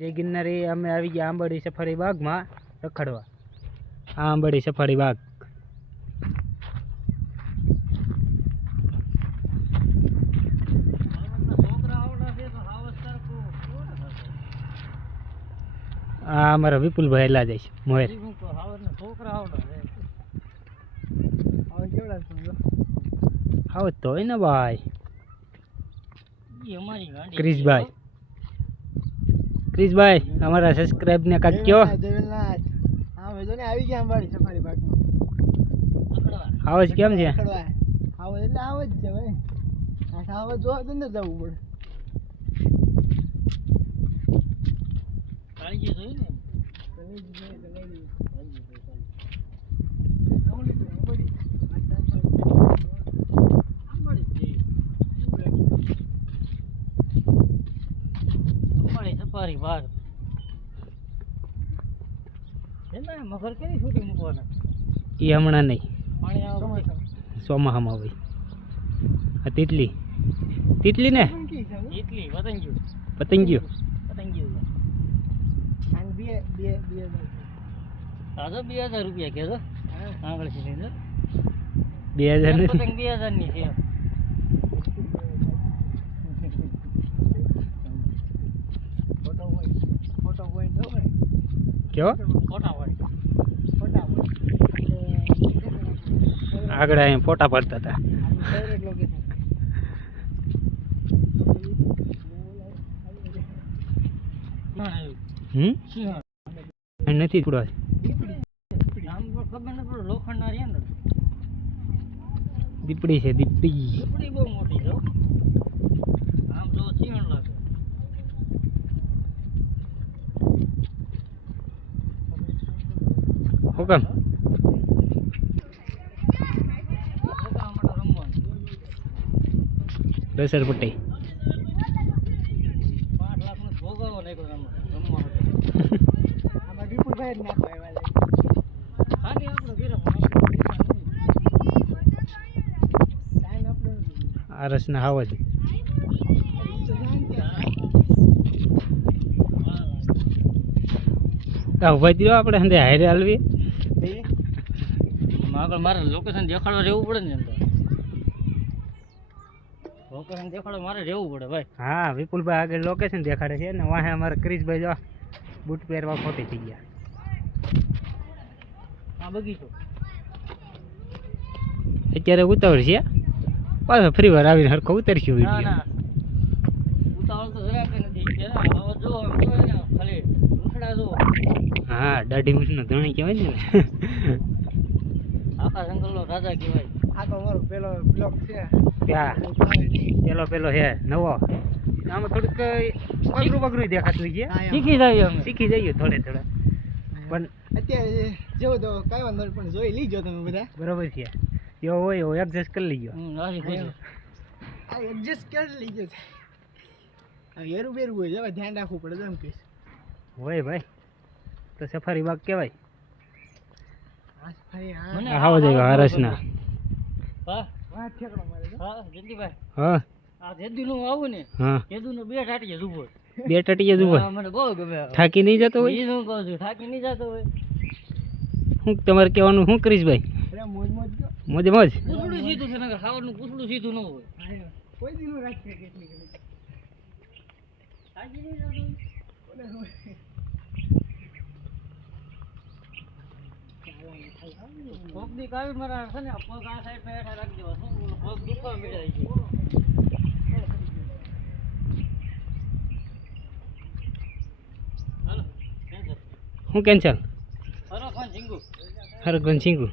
જય ગિરનારી અમે આવી ગયા આંબાડી સફારી બાગમાં રખડવા. આ આંબાડી સફારી બાગ. આ અમારા વિપુલભાઈ એલા જાય છે મોહેર. આવો તો હોય ને ભાઈ ક્રિશભાઈ અમારા સબસ્ક્રાઇબ ને કાક કયો. આવી ગયા અંબાડી સફારી બાગમાં. આવો જ કેમ છે? આવો એટલે આવો જ છે ભાઈ. આવો જો તો ન જવું પડે. કાળજી જોઈ ને સફારી બાગ. મગર કેવી છૂટી મૂકવાના એ હમણાં નહીં, ચોમાસામાં હોય. આ તીતલી તીતલી ને પતંગિયું પતંગિયું 2000 રૂપિયા કે 2000 ની છે. क्यों आगड़ा અહીં ફોટા પડતા હતા. નથી થોડો દીપડી છે. દીપડી બહુ મોટી છે. આમ જો સિંહણ લાગે. હુકમ દસર પટ્ટી 5 લાખ નો ભોગાવો નાખ્યો રમવા. આમાં વિપુલભાઈ જ નાખો એવા લાગે. ખાલી આપણો ગીરો ટાઈમ આપણો આરસ ના હાવ જ. ઉભા થયો આપણે હંદે હારે હાલવી. આગળ મારે લોકેશન દેખાડવા રહેવું પડે ને. લોકેશન દેખાડવા મારે રહેવું પડે ભાઈ. હા વિપુલભાઈ આગળ લોકેશન દેખાડે છે ને વાહે અમારે ક્રિશભાઈ જો બૂટ પહેરવા ખોટી થઈ ગયા. આ બગીચો અત્યારે ઉતાવળ છે પાછો ફ્રી વાર આવીને હરખો ઉતરશું વિડીયો. ઉતાવળ તો જરાક નથી. જો ખાલી ઉખડા જો. હા દાઢી મીઠનો ધણી કહેવાય ને. આખા જંગલનો રાજા કહેવાય. આ તો અમારો પેલો બ્લોક છે ત્યાં પેલો છે નવો. આમાં થોડુંક બગરું દેખાતું છે. શીખી જઈએ અમે. શીખી જઈએ થોડે થોડે. પણ અત્યારે જેવો તો કાંઈ વાંધો નહીં, પણ જોઈ લીજો તમે બધા. બરોબર છે. એવો હોય એવો એડજસ્ટ કરી લીજો. એડજસ્ટ કરી લીજો. એરું બેરું હોય જવા ધ્યાન રાખવું પડે. એમ કહીશ હોય ભાઈ તો સફારી બાગ કહેવાય. આવો જાય હરસના. બે ટાટીએ જ ઉભો. થાકી નહીં જતો હોય. શું તમારે કહેવાનું શું કરીશ ભાઈ? મોજે મોજ. પૂછડું સીધું ન હોય. શું કેન્સલ? હરગન સિંગુ.